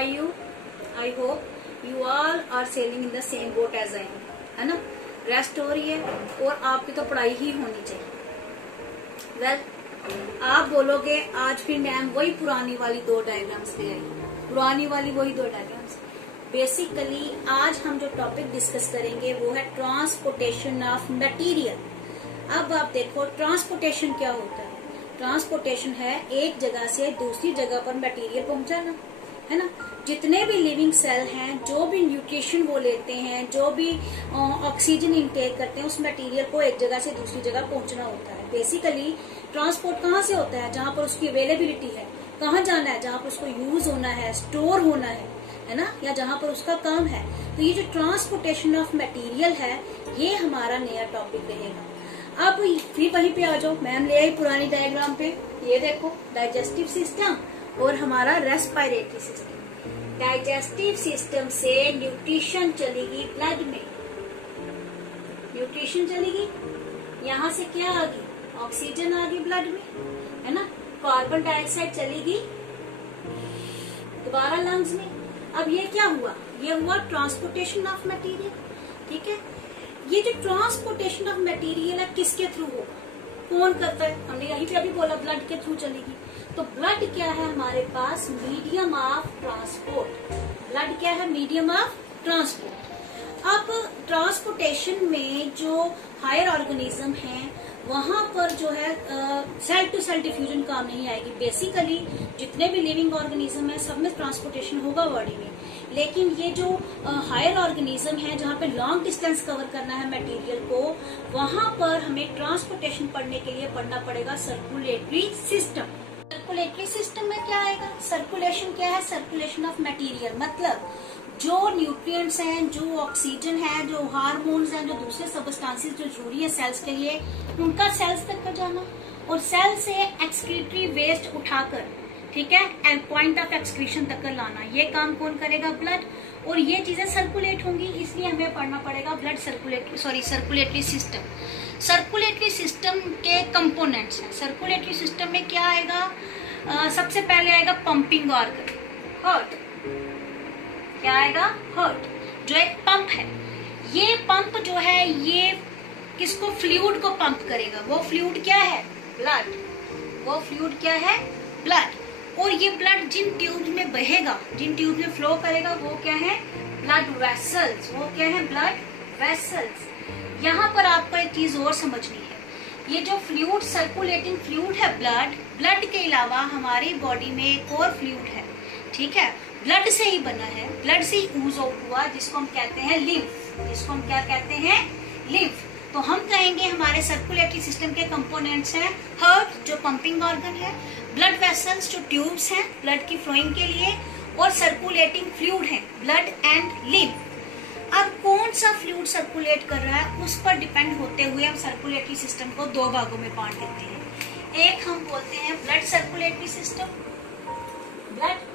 are you? I hope you all are sailing in the same boat as I am, है ना। Rest हो रही है और आपकी तो पढ़ाई ही होनी चाहिए। वेल आप बोलोगे आज भी मैम वही पुरानी वाली 2 डायग्राम्स ले आई, पुरानी वाली वही 2 डायग्राम्स। बेसिकली आज हम जो टॉपिक डिस्कस करेंगे वो है ट्रांसपोर्टेशन ऑफ मटेरियल। अब आप देखो ट्रांसपोर्टेशन क्या होता है। ट्रांसपोर्टेशन है एक जगह से दूसरी जगह पर मटेरियल पहुंचाना, है ना। जितने भी लिविंग सेल हैं, जो भी न्यूट्रिशन वो लेते हैं, जो भी ऑक्सीजन इनटेक करते हैं, उस मटेरियल को एक जगह से दूसरी जगह पहुंचना होता है। बेसिकली ट्रांसपोर्ट कहाँ से होता है? जहाँ पर उसकी अवेलेबिलिटी है। कहाँ जाना है? जहाँ पर उसको यूज होना है, स्टोर होना है ना, या जहाँ पर उसका काम है। तो ये जो ट्रांसपोर्टेशन ऑफ मटेरियल है ये हमारा नया टॉपिक रहेगा। अब फिर वहीं पे आ जाओ, मैम ले आई पुरानी डायग्राम पे। ये देखो डाइजेस्टिव सिस्टम और हमारा रेस्पिरेटरी सिस्टम। डाइजेस्टिव सिस्टम से न्यूट्रिशन चलेगी ब्लड में, न्यूट्रिशन चलेगी। यहाँ से क्या आ गई? ऑक्सीजन आ गई ब्लड में, है ना। कार्बन डाइऑक्साइड चलेगी दोबारा लंग्स में। अब ये क्या हुआ? ये हुआ ट्रांसपोर्टेशन ऑफ मटेरियल, ठीक है। ये जो ट्रांसपोर्टेशन ऑफ मटेरियल है किसके थ्रू होगा? कौन करता है? हमने यहीं पे अभी बोला ब्लड के थ्रू चलेगी। तो ब्लड क्या है हमारे पास? Medium of transport. ब्लड क्या है? Medium of transport. अब ट्रांसपोर्टेशन में जो हायर ऑर्गेनिज्म है वहां पर जो है सेल टू सेल डिफ्यूजन काम नहीं आएगी। बेसिकली जितने भी लिविंग ऑर्गेनिज्म है सब में ट्रांसपोर्टेशन होगा बॉडी में, लेकिन ये जो हायर ऑर्गेनिज्म है जहाँ पे लॉन्ग डिस्टेंस कवर करना है मटेरियल को, वहां पर हमें ट्रांसपोर्टेशन पढ़ने के लिए पढ़ना पड़ेगा सर्कुलेटरी सिस्टम। सर्कुलेटरी सिस्टम में क्या आएगा? सर्कुलेशन क्या है? सर्कुलेशन ऑफ मटेरियल, मतलब जो न्यूट्रिएंट्स हैं, जो ऑक्सीजन है, जो हार्मोन्स हैं, जो दूसरे सबस्टांसेस जो जरूरी है सेल्स के लिए, उनका सेल्स तक का जाना और सेल से एक्सक्रीटरी वेस्ट उठाकर, ठीक है, एंड पॉइंट ऑफ एक्सक्रीशन तक कर लाना। ये काम कौन करेगा? ब्लड। और ये चीजें सर्कुलेट होंगी, इसलिए हमें पढ़ना पड़ेगा blood circulatory system. Circulatory system के कंपोनेंट्स हैं। सर्कुलेटरी सिस्टम में क्या आएगा? सबसे पहले आएगा पंपिंग ऑर्गन, हार्ट। क्या आएगा? हार्ट, जो एक पंप है। ये पंप जो है ये किसको? फ्लूइड को पंप करेगा। वो फ्लूइड क्या है? ब्लड। वो फ्लूइड क्या है? ब्लड। और ये ब्लड जिन ट्यूब में बहेगा, जिन ट्यूब में फ्लो करेगा, वो क्या है? Blood vessels. वो क्या है? Blood vessels. यहाँ पर आपको एक चीज और समझनी है। ये जो फ्लूइड, सर्कुलेटिंग फ्लूइड है ब्लड के अलावा हमारी बॉडी में एक और फ्लूइड है, ठीक है, ब्लड से ही बना है, ब्लड से ही यूज हुआ, जिसको हम कहते हैं लिम्फ। जिसको हम क्या कहते हैं? लिम्फ। तो हम कहेंगे हमारे सर्कुलेटरी सिस्टम के कंपोनेंट्स हैं हार्ट जो पंपिंग ऑर्गन है, ब्लड वेसल्स जो ट्यूब्स हैं ब्लड की फ्लोइंग के लिए, और सर्कुलेटिंग फ्लूइड है ब्लड एंड लिम्फ। अब कौन सा फ्लूइड सर्कुलेट कर रहा है उस पर डिपेंड होते हुए हम सर्कुलेटरी सिस्टम को 2 भागों में बांट देते हैं। एक हम बोलते हैं ब्लड सर्कुलेटरी सिस्टम, ब्लड।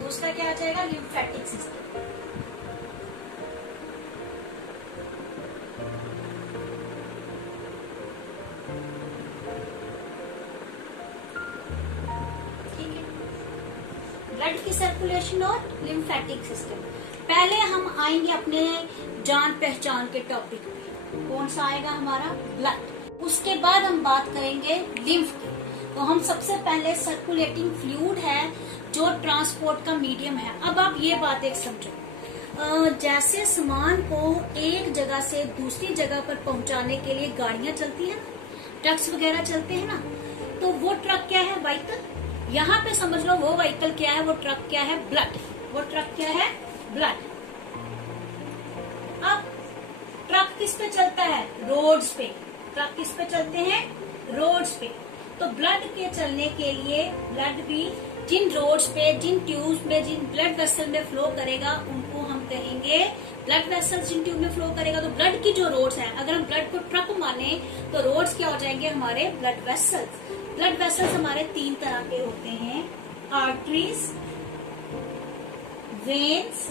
दूसरा क्या आ जाएगा? Lymphatic system. ठीक है, ब्लड की सर्कुलेशन और लिम्फेटिक सिस्टम। पहले हम आएंगे अपने जान पहचान के टॉपिक पे। कौन सा आएगा हमारा? ब्लड। उसके बाद हम बात करेंगे लिम्फ की। तो हम सबसे पहले सर्कुलेटिंग फ्लूइड है जो ट्रांसपोर्ट का मीडियम है। अब आप ये बात एक समझो, जैसे सामान को एक जगह से दूसरी जगह पर पहुंचाने के लिए गाड़ियां चलती है, ट्रक्स वगैरह चलते हैं ना, तो वो ट्रक क्या है? व्हीकल। यहाँ पे समझ लो वो व्हीकल क्या है, वो ट्रक क्या है? ब्लड। वो ट्रक क्या है? ब्लड। अब ट्रक किस पे चलता है? रोड्स पे। ट्रक किस पे चलते हैं? रोड्स पे। तो ब्लड के चलने के लिए ब्लड भी जिन रोड्स पे, जिन ट्यूब्स में, जिन ब्लड वेसल में फ्लो करेगा उनको हम कहेंगे ब्लड वेसल्स। जिन ट्यूब में फ्लो करेगा, तो ब्लड की जो रोड्स हैं, अगर हम ब्लड को ट्रक माने तो रोड्स क्या हो जाएंगे? हमारे ब्लड वेसल्स। ब्लड वेसल्स हमारे 3 तरह के होते हैं, आर्टरीज, वेन्स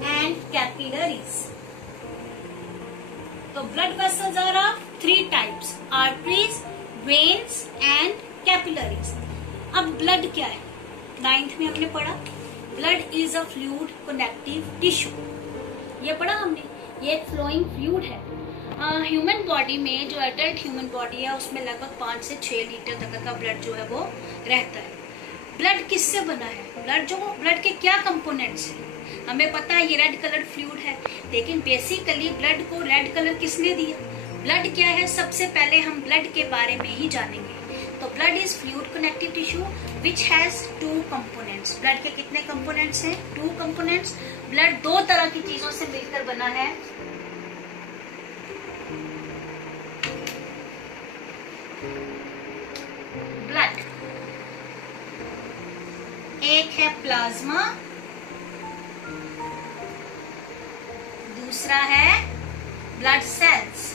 एंड कैपिलरीज। तो blood vessels are of 3 types, arteries, veins and capillaries. अब ब्लड क्या है? 9th में हमने पढ़ा blood is a fluid connective tissue. ये पढ़ा हमने, ये एक फ्लोइंग फ्लूइड है। ह्यूमन बॉडी में, जो एडल्ट ह्यूमन बॉडी है, उसमें लगभग 5 से 6 लीटर तक का ब्लड जो है वो रहता है। ब्लड किससे बना है? ब्लड के क्या कंपोनेंट्स हैं? हमें पता है ये रेड कलर फ्लूइड है, लेकिन बेसिकली ब्लड को रेड कलर किसने दिया? ब्लड क्या है? सबसे पहले हम ब्लड के बारे में ही जानेंगे। तो blood is fluid connective tissue which has 2 components. Blood के कितने कंपोनेंट्स हैं? 2 कंपोनेंट्स। ब्लड 2 तरह की चीजों से मिलकर बना है। ब्लड, एक है प्लाज्मा, दूसरा है ब्लड सेल्स।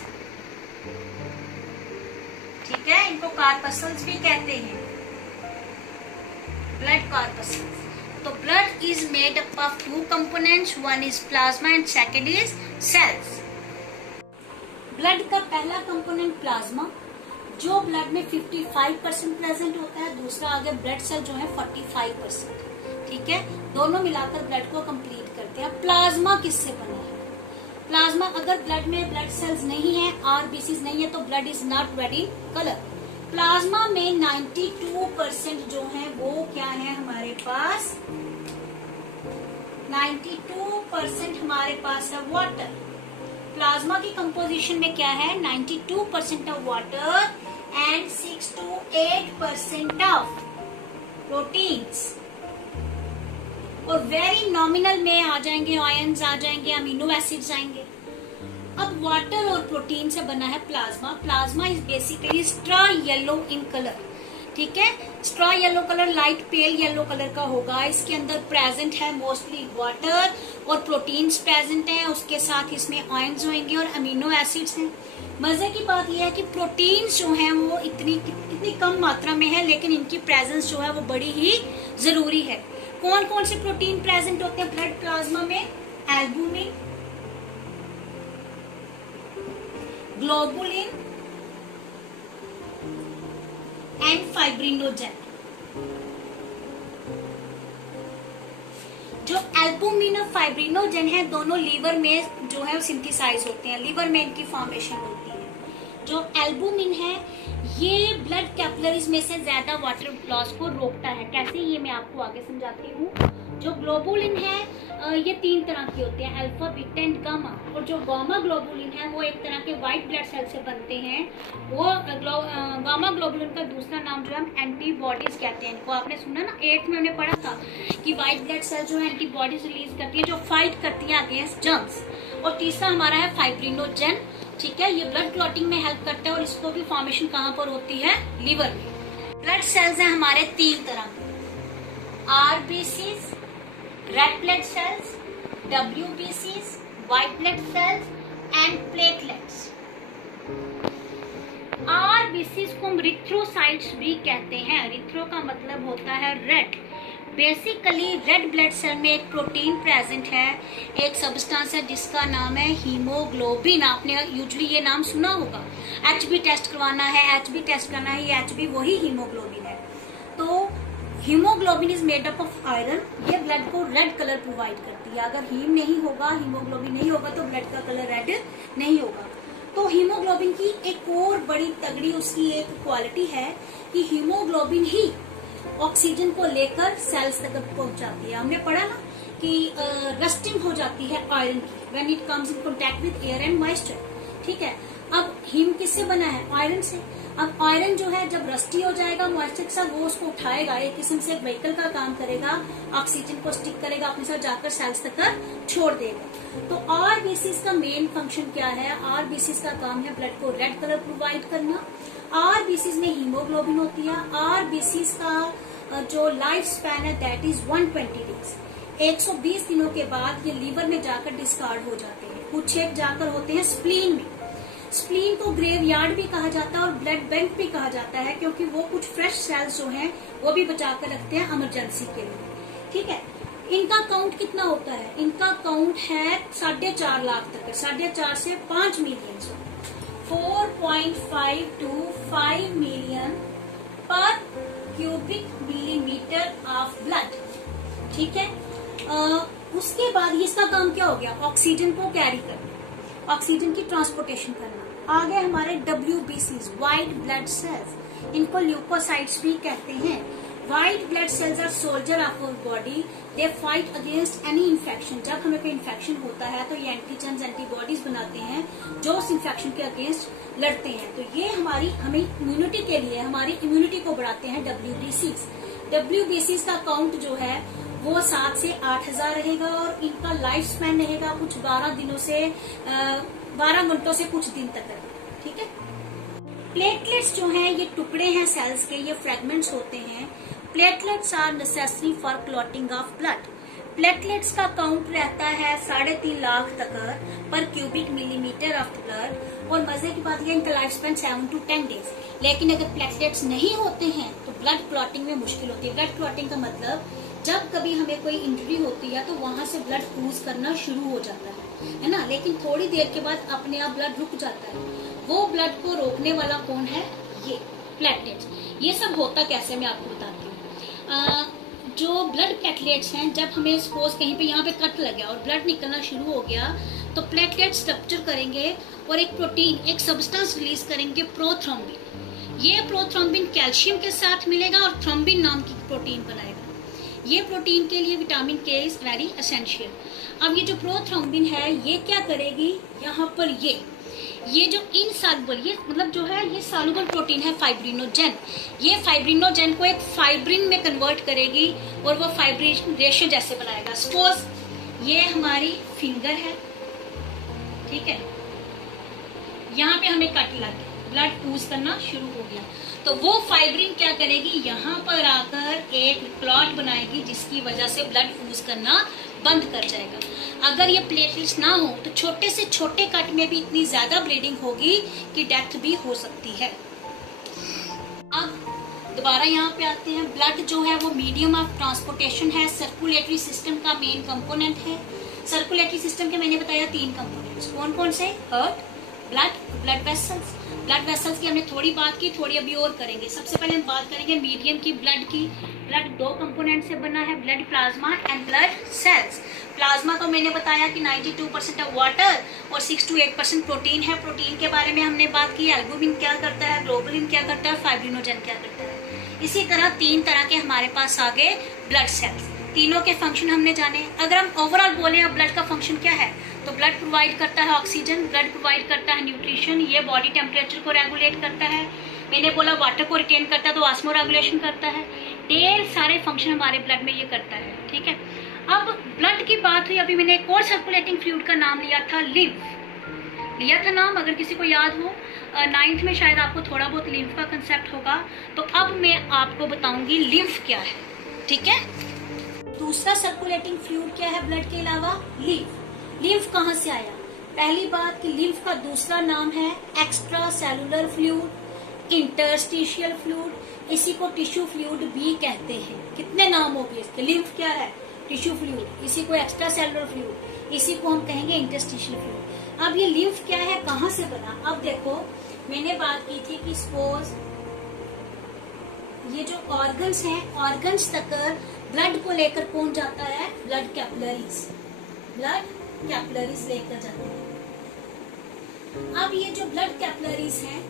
ठीक है, इनको कार्पसल्स भी कहते हैं, ब्लड कार्पसल्स। तो blood is made up of 2 components, one is plasma and second is cells. Blood का पहला कंपोनेंट प्लाज्मा, जो ब्लड में 55% प्रेजेंट होता है, दूसरा आगे ब्लड सेल जो है 45%। ठीक है, दोनों मिलाकर ब्लड को कंप्लीट करते हैं। प्लाज्मा किससे बना है? प्लाज्मा, अगर ब्लड में ब्लड सेल्स नहीं है, आरबीसीज नहीं है, तो blood is not red in colour. Plasma में 92% जो है वो क्या है हमारे पास? 92% हमारे पास है वाटर। प्लाज्मा की कंपोजिशन में क्या है? 92% of water and 6 to 8% of proteins. और वेरी नॉमिनल में आ जाएंगे आयंस, आ जाएंगे अमीनो एसिड्स आएंगे। अब वाटर और प्रोटीन से बना है plasma. Plasma is basically straw yellow in colour. ठीक है, straw yellow colour, light pale yellow colour का होगा। इसके अंदर प्रेजेंट है मोस्टली वाटर और प्रोटीन्स प्रेजेंट है, उसके साथ इसमें आयंस होंगे और अमीनो एसिड्स हैं। मजे की बात यह है कि प्रोटीन्स जो हैं वो इतनी कम मात्रा में है, लेकिन इनकी प्रेजेंस जो है वो बड़ी ही जरूरी है। कौन कौन से प्रोटीन प्रेजेंट होते हैं ब्लड प्लाज्मा में? Albumin, globulin and fibrinogen. जो एल्बुमिन और फाइब्रिनोजेन है, दोनों लीवर में जो है सिंथेसाइज होते हैं, लीवर में इनकी फॉर्मेशन होती है। जो एल्बुमिन है ये ब्लड कैपिलरीज में से ज्यादा वाटर लॉस को रोकता है। कैसे, ये मैं आपको आगे समझाती हूँ। जो ग्लोबुलिन है ये 3 तरह के होते हैं, अल्फा, बीटा एंड गामा। और जो गामा ग्लोबुलिन है वो एक तरह के व्हाइट ब्लड सेल से बनते हैं। वो गामा ग्लोबुलिन का दूसरा नाम जो है हम एंटीबॉडीज कहते हैं इनको। आपने सुना ना, 8th में हमने पढ़ा था कि व्हाइट ब्लड सेल जो है एंटीबॉडीज रिलीज करती है, जो फाइट करती है अगेंस्ट जर्म्स। और तीसरा हमारा है फाइब्रिनोजेन। ठीक है, ये ब्लड क्लॉटिंग में हेल्प करता है और इसको भी फॉर्मेशन कहाँ पर होती है? लीवर में। ब्लड सेल्स हैं हमारे 3 तरह के, आरबीसीज, रेड ब्लड सेल्स, डब्ल्यूबीसीज, white blood cells and platelets. RBCs को हम रिथ्रोसाइट्स भी कहते हैं। रिथ्रो का मतलब होता है red. Basically red blood cell में एक प्रोटीन प्रेजेंट है, एक सब्सटेंस है जिसका नाम है हीमोग्लोबिन। आपने यूजुअली ये नाम सुना होगा। एचबी टेस्ट करवाना है, एचबी टेस्ट करना है, ये एचबी वही हीमोग्लोबिन है। तो haemoglobin is made up of iron. ये ब्लड को रेड कलर प्रोवाइड करती है। अगर हीम नहीं होगा, हीमोग्लोबिन नहीं होगा तो ब्लड का कलर रेड नहीं होगा। तो हीमोग्लोबिन की एक और बड़ी तगड़ी उसकी एक क्वालिटी है कि हीमोग्लोबिन ही ऑक्सीजन को लेकर सेल्स तक पहुंचाती है। हमने पढ़ा ना कि रस्टिंग हो जाती है आयरन की when it comes in contact with air and moisture. ठीक है, अब हीम किससे बना है? आयरन से। अब आयरन जो है जब रस्टी हो जाएगा मॉइस्चर के साथ, वो उसको उठाएगा, एक किस्म से व्हीकल का काम करेगा, ऑक्सीजन को स्टिक करेगा, अपने साथ जाकर सेल्स तक छोड़ देगा। तो आरबीसीज का मेन फंक्शन क्या है? आरबीसीज का काम है ब्लड को रेड कलर प्रोवाइड करना। आरबीसीज में हीमोग्लोबिन होती है। आरबीसीज का जो लाइफ स्पैन है दैट इज 120 डेज। 120 दिनों के बाद ये लीवर में जाकर डिस्कार्ड हो जाते हैं। कुछ एक जाकर होते हैं स्प्लीन में। स्प्लीन को ग्रेवयार्ड भी कहा जाता है और ब्लड बैंक भी कहा जाता है, क्योंकि वो कुछ फ्रेश सेल्स जो हैं वो भी बचा कर रखते हैं इमरजेंसी के लिए। ठीक है, इनका काउंट कितना होता है? इनका काउंट है 4.5 लाख तक, 4.5 से 5 मिलियन, 4.5 to 5 मिलियन पर क्यूबिक मिलीमीटर ऑफ ब्लड। ठीक है, उसके बाद इसका काम क्या हो गया, ऑक्सीजन को कैरी करना, ऑक्सीजन की ट्रांसपोर्टेशन करना। आगे हमारे WBCs, व्हाइट ब्लड सेल्स, इनको ल्यूकोसाइट्स भी कहते हैं। White blood cells are soldier of our body, they fight against any infection. जब हमें कोई इन्फेक्शन होता है तो ये एंटीजन्स, एंटीबॉडीज बनाते हैं जो उस इन्फेक्शन के अगेंस्ट लड़ते हैं। तो ये हमें इम्यूनिटी के लिए, हमारी इम्यूनिटी को बढ़ाते हैं WBCs। WBCs का काउंट जो है वो 7 से 8,000 रहेगा और इनका लाइफ स्पैन रहेगा कुछ 12 घंटों से कुछ दिन तक रहेगा। ठीक है। प्लेटलेट्स जो हैं ये टुकड़े हैं सेल्स के, ये फ्रेगमेंट्स होते हैं। Platelets are necessary for clotting of blood. Platelets का काउंट रहता है 3.5 लाख तक पर क्यूबिक मिलीमीटर ऑफ ब्लड। और मजे की बात यह, इनका लाइफ स्पैन 7 to 10 डेज। लेकिन अगर प्लेटलेट्स नहीं होते हैं तो ब्लड क्लॉटिंग में मुश्किल होती है। ब्लड क्लॉटिंग का मतलब जब कभी हमें कोई इंजरी होती है तो वहां से ब्लड पूज करना शुरू हो जाता है ना, लेकिन थोड़ी देर के बाद अपने आप ब्लड रुक जाता है। वो ब्लड को रोकने वाला कौन है, ये प्लेटलेट्स। ये सब होता कैसे मैं आपको बताती हूँ। जो ब्लड प्लेटलेट्स हैं, जब हमें सपोज कहीं पे यहाँ पे कट लग गया और ब्लड निकलना शुरू हो गया तो प्लेटलेट्स रप्चर करेंगे और एक प्रोटीन, एक सब्सटेंस रिलीज करेंगे, प्रोथ्रोम्बिन। ये प्रोथ्रोम्बिन कैल्शियम के साथ मिलेगा और थ्रोम्बिन नाम की प्रोटीन बनाएगा। ये प्रोटीन के लिए विटामिन के इज वेरी एसेंशियल। अब ये जो प्रोथ्रोम्बिन है ये क्या करेगी, यहाँ पर ये जो इनसॉल्युबल, ये मतलब जो है ये सॉल्युबल प्रोटीन है फाइब्रिनोजेन। ये फाइब्रिनोजेन को एक फाइब्रिन में कन्वर्ट करेगी और वो फाइब्रिन रेशो जैसे बनाएगा। सपोज ये हमारी फिंगर है, ठीक है, यहाँ पे हमें कट लग गया, ब्लड पूज करना शुरू हो गया, तो वो फाइब्रिन क्या करेगी, यहाँ पर आकर एक क्लॉट बनाएगी जिसकी वजह से ब्लड पूज करना बंद कर जाएगा। अगर ये प्लेटलेट्स ना हो तो छोटे से छोटे कट में भी इतनी ज्यादा ब्लीडिंग होगी कि डेथ भी हो सकती है। अब दोबारा यहाँ पे आते हैं। ब्लड जो है वो मीडियम ऑफ ट्रांसपोर्टेशन है, सर्कुलेटरी सिस्टम का मेन कंपोनेंट है। सर्कुलेटरी सिस्टम के मैंने बताया 3 कंपोनेंट्स, कौन कौन से, heart, blood vessels. Blood vessels की हमने थोड़ी बात की, थोड़ी अभी और करेंगे। सबसे पहले हम बात करेंगे मीडियम की, ब्लड की। ब्लड 2 कंपोनेंट से बना है, blood plasma and blood cells. Plasma को मैंने बताया कि 92% ऑफ वाटर और 6 to 8% प्रोटीन है। प्रोटीन के बारे में हमने बात की, एल्बुमिन क्या करता है, ग्लोबुलिन क्या करता है, फाइब्रिनोजेन क्या करता है। इसी तरह 3 तरह के हमारे पास आ गए ब्लड सेल्स। तीनों के फंक्शन हमने जाने। अगर हम ओवरऑल बोले ब्लड का फंक्शन क्या है, तो ब्लड प्रोवाइड करता है ऑक्सीजन, ब्लड प्रोवाइड करता है न्यूट्रिशन, ये बॉडी टेम्परेचर को रेगुलेट करता है, मैंने बोला वाटर को रिटेन करता है तो ऑस्मो रेगुलेशन करता है। ढेर सारे फंक्शन हमारे ब्लड में ये करता है। ठीक है। अब ब्लड की बात हुई, अभी मैंने एक और सर्कुलेटिंग फ्लूइड का नाम लिया था, लिम्फ लिया था नाम, अगर किसी को याद हो। 9th में शायद आपको थोड़ा बहुत लिम्फ का कंसेप्ट होगा। तो अब मैं आपको बताऊंगी लिम्फ क्या है। ठीक है। दूसरा सर्कुलेटिंग फ्लूइड क्या है ब्लड के अलावा, लिम्फ। लिम्फ कहाँ से आया, पहली बात कि लिम्फ का दूसरा नाम है extra cellular fluid, interstitial fluid, इसी को टिश्यू फ्लूइड भी कहते हैं। कितने नाम हो गए इसके, लिम्फ क्या है, टिश्यू फ्लूइड, इसी को एक्स्ट्रा सेलुलर फ्लूइड, इसी को हम कहेंगे इंटरस्टिशियल फ्लूइड। अब ये लिम्फ क्या है, कहाँ से बना, अब देखो मैंने बात की थी कि सपोज ये जो ऑर्गन्स हैं, ऑर्गन्स तक ब्लड को लेकर कौन जाता है, ब्लड कैपिलरीज, ब्लड कैपिलरीज लेकर जाते हैं। अब ये जो ब्लड कैपिलरीज हैं,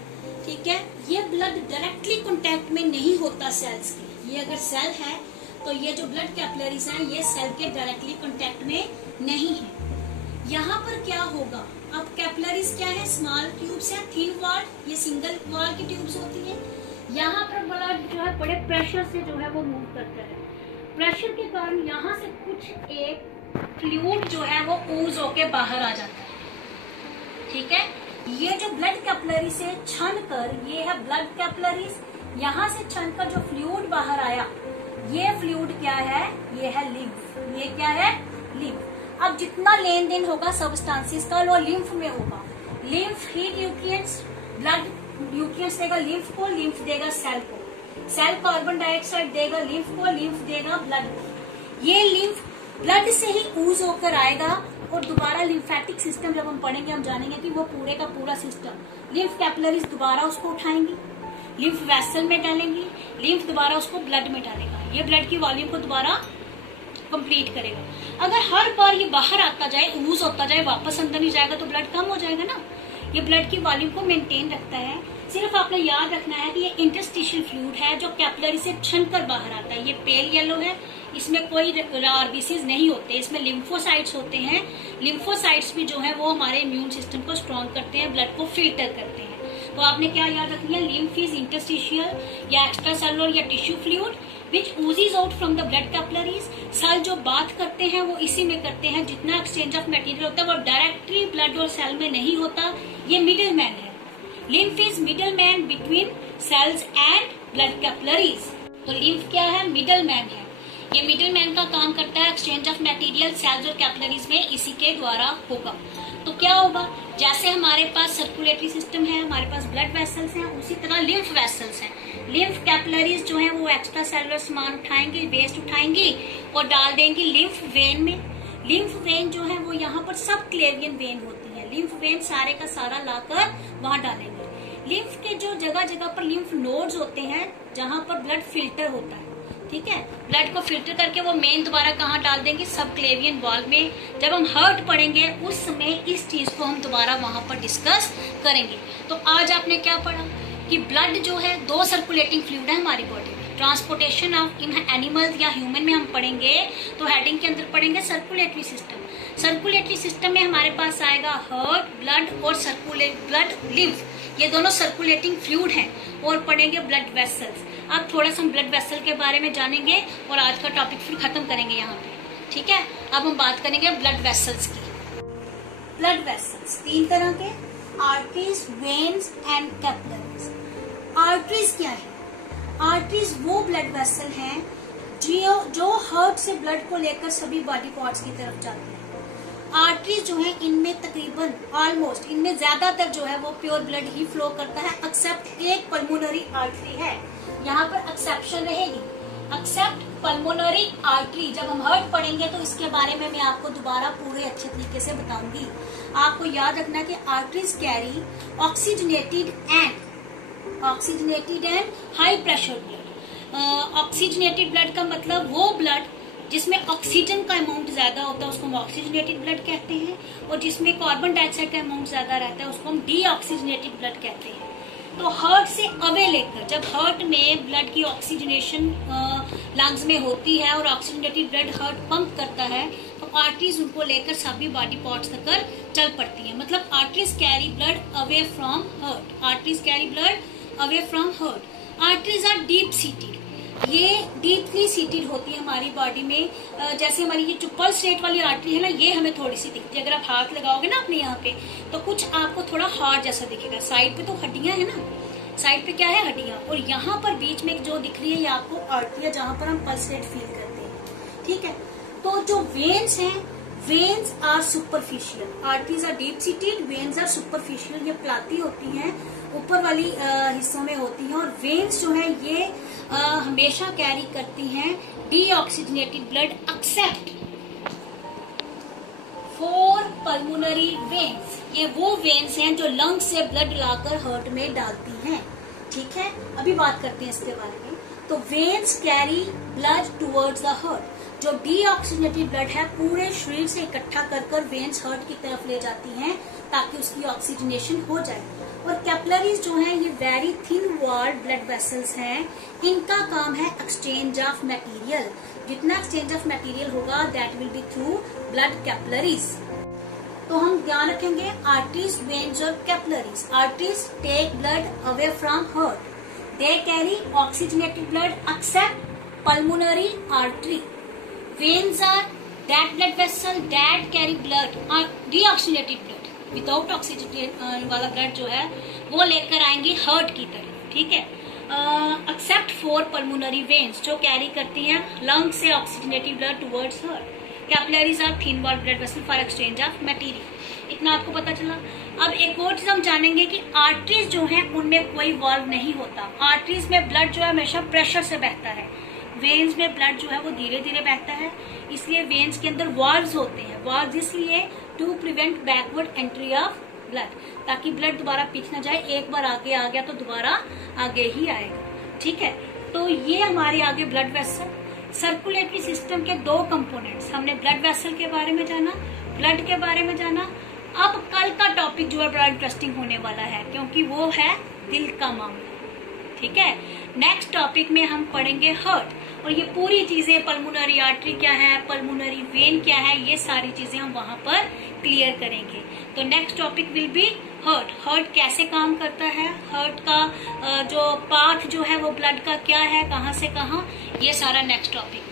ठीक है, ये ब्लड डायरेक्टली कांटेक्ट में नहीं होता सेल्स के। ये अगर सेल है तो ये जो ब्लड कैपिलरीज हैं ये सेल के डायरेक्टली कांटेक्ट में नहीं है। यहाँ पर क्या होगा, अब कैपिलरीज क्या है, स्मॉल ट्यूब्स है, थिन वॉल, ये सिंगल वॉल की ट्यूब्स होती है। यहाँ पर ब्लड जो है बड़े प्रेशर से जो है वो मूव करता है। प्रेशर के कारण यहाँ से कुछ एक फ्लूइड जो है वो ऊज होके बाहर आ जाता है। ठीक है। ये जो ब्लड कैपिलरी से छन कर, ये है ब्लड कैपिलरीज, यहाँ से छन कर जो फ्लूइड बाहर आया, ये फ्लूइड क्या है, ये है लिम्फ। ये क्या है, लिम्फ। अब जितना लेन देन होगा सबस्टांसिस का वो लिम्फ में होगा। लिम्फ ही न्यूट्रिएंट्स, ब्लड न्यूट्रिएंट्स देगा लिम्फ को, लिम्फ देगा सेल को, सेल कार्बन डाइऑक्साइड देगा लिम्फ को, लिम्फ देगा ब्लड को। ये लिम्फ ब्लड से ही ऊज होकर आएगा और दोबारा लिम्फेटिक सिस्टम जब हम पढ़ेंगे हम जानेंगे कि वो पूरे का पूरा सिस्टम, लिम्फ कैपिलरीज दोबारा उसको उठाएंगी, लिम्फ वेसल में डालेंगी, लिम्फ दोबारा उसको ब्लड में डालेगा, ये ब्लड की वॉल्यूम को दोबारा कंप्लीट करेगा। अगर हर बार ये बाहर आता जाए, ऊज होता जाए, वापस अंदर नहीं जाएगा तो ब्लड कम हो जाएगा ना। ये ब्लड की वॉल्यूम को मेंटेन रखता है। सिर्फ आपने याद रखना है कि ये इंटरस्टिशियल फ्लूइड है जो कैपिलरी से छनकर बाहर आता है। ये पेल येलो है, इसमें कोई आरबीसीज नहीं होते, इसमें लिम्फोसाइट्स होते हैं। लिम्फोसाइट्स भी जो है वो हमारे इम्यून सिस्टम को स्ट्रॉन्ग करते हैं, ब्लड को फिल्टर करते हैं। तो आपने क्या याद रखनी है, लिम्फ इज इंटरस्टिशियल या एक्स्ट्रा सेलुलर या tissue fluid which oozes out from the blood capillaries. Cell जो बात करते हैं वो इसी में करते हैं। जितना एक्सचेंज ऑफ मटेरियल होता है वो डायरेक्टली ब्लड और सेल में नहीं होता, ये मिडिल मैन है। Lymph is middle man between cells and blood capillaries. तो लिम्फ क्या है, मिडिल मैन है। ये मिडिल मैन का काम करता है, एक्सचेंज ऑफ मटेरियल सेल्स और कैपिलरीज में इसी के द्वारा होगा। तो क्या होगा, जैसे हमारे पास सर्कुलेटरी सिस्टम है, हमारे पास ब्लड वेसल्स हैं, उसी तरह लिम्फ वेसल्स हैं। लिम्फ कैपिलरीज जो है वो एक्स्ट्रा सेलुलर सामान उठाएंगी, वेस्ट उठाएंगी और डाल देंगी लिम्फ वेन में। लिम्फ वेन जो है वो यहाँ पर सब क्लेवियन वेन होती है। लिम्फ वेन सारे का सारा लाकर वहां डालेंगे। लिम्फ के जो जगह जगह पर लिम्फ नोड्स होते हैं जहां पर ब्लड फिल्टर होता है, ठीक है, ब्लड को फिल्टर करके वो मेन दोबारा कहाँ डाल देंगे, सब क्लेवियन वॉल में। जब हम हर्ट पढ़ेंगे उस समय इस चीज को हम दोबारा वहां पर डिस्कस करेंगे। तो आज आपने क्या पढ़ा कि ब्लड जो है दो सर्कुलेटिंग फ्लूइड है हमारी बॉडी में। ट्रांसपोर्टेशन ऑफ इन एनिमल्स या ह्यूमन में हम पढ़ेंगे तो हेडिंग के अंदर पढ़ेंगे सर्कुलेटरी सिस्टम। सर्कुलेटरी सिस्टम में हमारे पास आएगा हार्ट, ब्लड और ब्लड लिम्फ, ये दोनों सर्कुलेटिंग फ्लूइड हैं। और पढ़ेंगे ब्लड वेसल्स। अब थोड़ा सा हम ब्लड वेसल के बारे में जानेंगे और आज का टॉपिक फिर खत्म करेंगे यहाँ पे, ठीक है। अब हम बात करेंगे ब्लड वेसल्स की। ब्लड वेसल्स तीन तरह के, arteries, veins and capillaries. Arteries क्या है, आर्टरीज वो ब्लड वेसल हैं जो हार्ट से ब्लड को लेकर सभी बॉडी पार्ट्स की तरफ जाते हैं। आर्टरीज जो है इनमें तकरीबन ऑलमोस्ट इनमें ज्यादातर जो है वो प्योर ब्लड ही फ्लो करता है, एक्सेप्ट एक पल्मोनरी आर्टरी है, यहाँ पर एक्सेप्शन रहेगी, एक्सेप्ट पल्मोनरी आर्टरी। जब हम हार्ट पढ़ेंगे तो इसके बारे में मैं आपको दोबारा पूरे अच्छे तरीके से बताऊंगी। आपको याद रखना कि arteries carry oxygenated and high pressure blood. Oxygenated blood का मतलब वो ब्लड जिसमें ऑक्सीजन का अमाउंट ज्यादा होता है उसको हम ऑक्सीजनेटेड ब्लड कहते हैं, और जिसमें कार्बन डाइऑक्साइड का अमाउंट ज्यादा रहता है उसको हम डीऑक्सीजनेटेड ब्लड कहते हैं। तो हार्ट से अवे लेकर जब हार्ट में ब्लड की ऑक्सीजनेशन लंग्स में होती है और ऑक्सीजनेटेड ब्लड हार्ट पंप करता है तो आर्टरीज उनको लेकर सभी बॉडी पार्ट्स तक चल पड़ती है। मतलब arteries carry blood away from heart, arteries carry blood away from heart. Arteries are deep seated, ये डीपली सीटेड होती है हमारी बॉडी में। जैसे हमारी ये जो पल्स रेट वाली आर्टरी है ना, ये हमें थोड़ी सी दिखती है। अगर आप हाथ लगाओगे ना अपने यहाँ पे तो कुछ आपको थोड़ा हार्ड जैसा दिखेगा। साइड पे तो हड्डियां है ना, साइड पे क्या है, हड्डियां, और यहाँ पर बीच में जो दिख रही है ये आपको आर्टरी है जहाँ पर हम पल्स रेट फील करते हैं, ठीक है। तो जो वेन्स हैं, veins are superficial, arteries are deep seated, veins are superficial, ये प्लाती होती हैं, ऊपर वाली हिस्सों में होती हैं। और वेन्स जो है ये हमेशा कैरी करती हैं deoxygenated blood accept for pulmonary veins. ये वो वेन्स हैं जो लंग्स से ब्लड लाकर हार्ट में डालती हैं, ठीक है। अभी बात करते हैं इसके बारे में। तो veins carry blood towards the heart, जो डीऑक्सीजनेटेड ब्लड है पूरे शरीर से इकट्ठा कर वेन्स हार्ट की तरफ ले जाती हैं ताकि उसकी ऑक्सीजनेशन हो जाए। और कैपिलरीज जो हैं ये very thin walled blood vessels हैं, इनका काम है एक्सचेंज ऑफ मटेरियल। जितना एक्सचेंज ऑफ मटेरियल होगा that will be through blood capillaries. तो हम ध्यान रखेंगे आर्टरीज, वेन्स और capillaries. Arteries take blood away from heart, they carry oxygenated blood except pulmonary artery. Veins are that blood vessel that carry blood or deoxygenated blood. Without oxygen वाला blood जो है वो लेकर आएंगी हार्ट की तरफ, ठीक है। एक्सेप्ट फॉर पल्मोनरी वेन्स जो कैरी करती हैं लंग से oxygenated blood towards heart. Capillaries are thin walled blood vessel for exchange of material. इतना आपको पता चला। अब एक और चीज हम जानेंगे कि आर्टरीज जो हैं उनमें कोई वॉल्व नहीं होता। आर्टरीज में ब्लड जो है हमेशा प्रेशर से बहता है, वेन्स में ब्लड जो है वो धीरे धीरे बहता है, इसलिए वेन्स के अंदर वॉल्व्स होते हैं। वॉल्व्स इसलिए to prevent backward entry of blood, ताकि ब्लड दोबारा पीछे न जाए। एक बार आगे आ गया तो दोबारा आगे ही आएगा, ठीक है। तो ये हमारे आगे ब्लड वेसल, सर्कुलेटरी सिस्टम के दो कंपोनेंट्स, हमने ब्लड वेसल के बारे में जाना, ब्लड के बारे में जाना। अब कल का टॉपिक जो है बड़ा इंटरेस्टिंग होने वाला है, क्योंकि वो है दिल का मामला। ठीक है, नेक्स्ट टॉपिक में हम पढ़ेंगे हार्ट, और ये पूरी चीजें, पल्मोनरी आर्टरी क्या है, पल्मोनरी वेन क्या है, ये सारी चीजें हम वहां पर क्लियर करेंगे। तो next topic will be heart. Heart कैसे काम करता है, हार्ट का जो पाथ जो है वो ब्लड का क्या है, कहाँ से कहाँ, ये सारा नेक्स्ट टॉपिक।